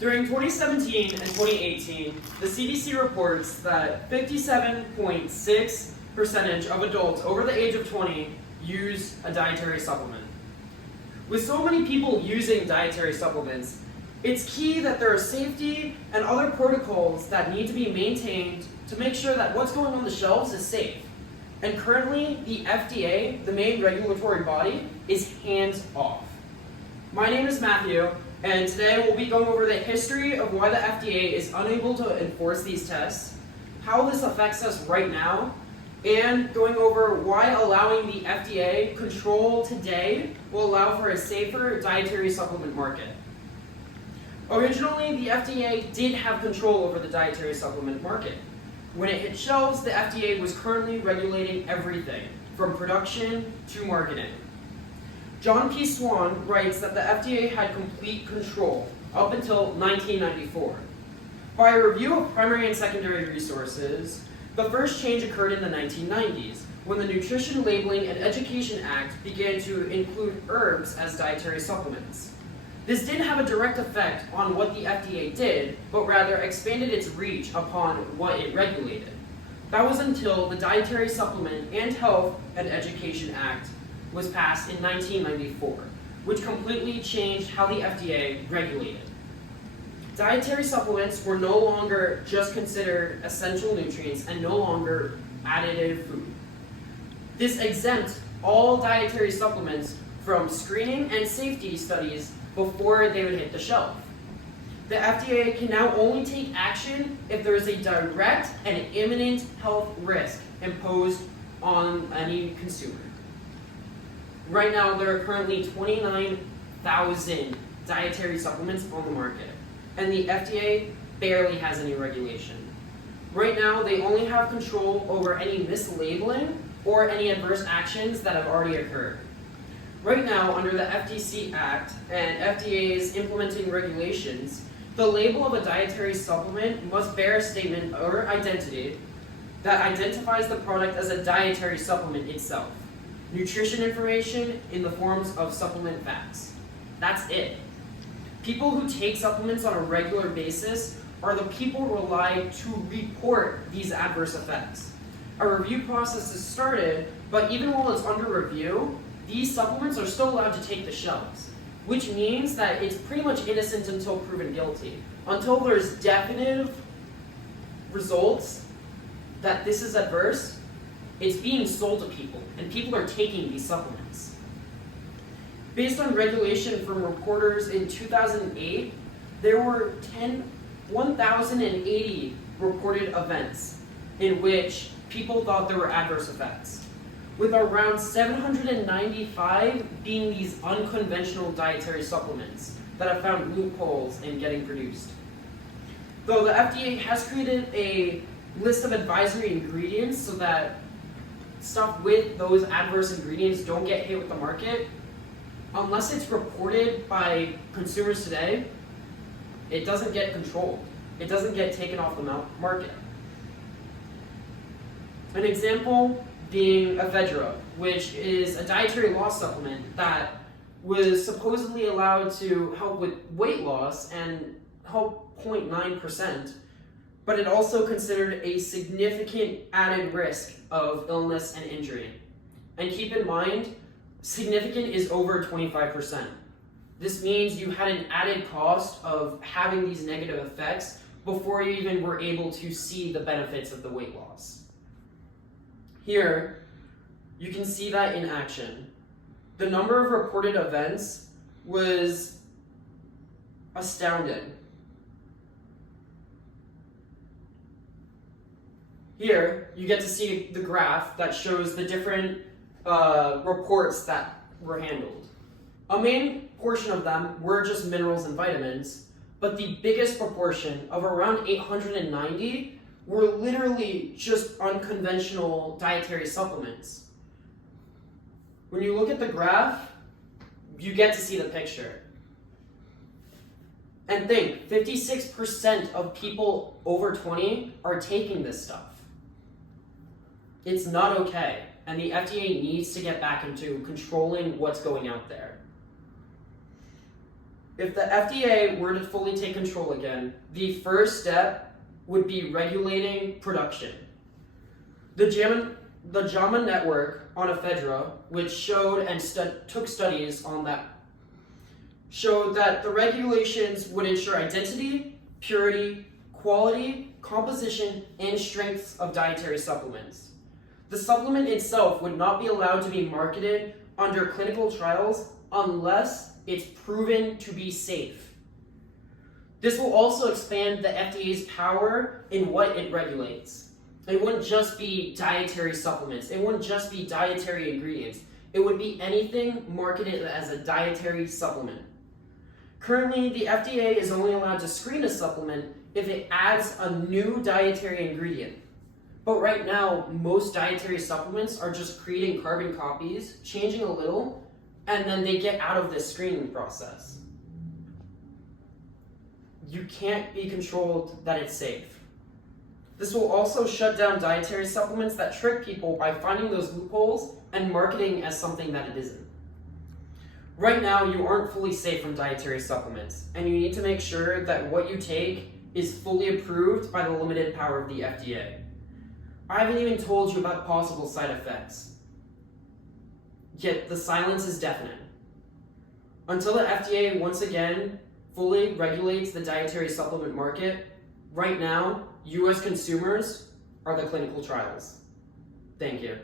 During 2017 and 2018, the CDC reports that 57.6% of adults over the age of 20 use a dietary supplement. With so many people using dietary supplements, it's key that there are safety and other protocols that need to be maintained to make sure that what's going on the shelves is safe. And currently, the FDA, the main regulatory body, is hands off. My name is Matthew, and today we'll be going over the history of why the FDA is unable to enforce these tests, how this affects us right now, and going over why allowing the FDA control today will allow for a safer dietary supplement market. Originally, the FDA did have control over the dietary supplement market. When it hit shelves, the FDA was currently regulating everything, from production to marketing. John P. Swan writes that the FDA had complete control up until 1994. By a review of primary and secondary resources, the first change occurred in the 1990s, when the Nutrition Labeling and Education Act began to include herbs as dietary supplements. This didn't have a direct effect on what the FDA did, but rather expanded its reach upon what it regulated. That was until the Dietary Supplement and Health and Education Act was passed in 1994, which completely changed how the FDA regulated. Dietary supplements were no longer just considered essential nutrients and no longer additive food. This exempts all dietary supplements from screening and safety studies before they would hit the shelf. The FDA can now only take action if there is a direct and imminent health risk imposed on any consumer. Right now, there are currently 29,000 dietary supplements on the market, and the FDA barely has any regulation. Right now, they only have control over any mislabeling or any adverse actions that have already occurred. Right now, under the FTC Act and FDA's implementing regulations, the label of a dietary supplement must bear a statement or identity that identifies the product as a dietary supplement itself. Nutrition information in the forms of supplement facts. That's it. People who take supplements on a regular basis are the people relied to report these adverse effects. A review process is started, but even while it's under review, these supplements are still allowed to take the shelves, which means that it's pretty much innocent until proven guilty. Until there's definitive results that this is adverse, it's being sold to people, and people are taking these supplements. Based on regulation from reporters in 2008, there were 1,080 reported events in which people thought there were adverse effects, with around 795 being these unconventional dietary supplements that have found loopholes in getting produced. Though the FDA has created a list of advisory ingredients so that stuff with those adverse ingredients don't get hit with the market, unless it's reported by consumers today, it doesn't get controlled. It doesn't get taken off the market. An example being ephedra, which is a dietary loss supplement that was supposedly allowed to help with weight loss and help 0.9%, but it also considered a significant added risk of illness and injury. And keep in mind, significant is over 25%. This means you had an added cost of having these negative effects before you even were able to see the benefits of the weight loss. Here, you can see that in action. The number of reported events was astounding. Here, you get to see the graph that shows the different reports that were handled. A main portion of them were just minerals and vitamins, but the biggest proportion of around 890 were literally just unconventional dietary supplements. When you look at the graph, you get to see the picture. And think, 56% of people over 20 are taking this stuff. It's not okay, and the FDA needs to get back into controlling what's going out there. If the FDA were to fully take control again, the first step would be regulating production. The JAMA network on ephedra, which showed and took studies on that, showed that the regulations would ensure identity, purity, quality, composition, and strengths of dietary supplements. The supplement itself would not be allowed to be marketed under clinical trials unless it's proven to be safe. This will also expand the FDA's power in what it regulates. It wouldn't just be dietary supplements. It wouldn't just be dietary ingredients. It would be anything marketed as a dietary supplement. Currently, the FDA is only allowed to screen a supplement if it adds a new dietary ingredient. But right now, most dietary supplements are just creating carbon copies, changing a little, and then they get out of this screening process. You can't be controlled that it's safe. This will also shut down dietary supplements that trick people by finding those loopholes and marketing as something that it isn't. Right now, you aren't fully safe from dietary supplements, and you need to make sure that what you take is fully approved by the limited power of the FDA. I haven't even told you about possible side effects. Yet the silence is deafening. Until the FDA once again fully regulates the dietary supplement market, right now, US consumers are the clinical trials. Thank you.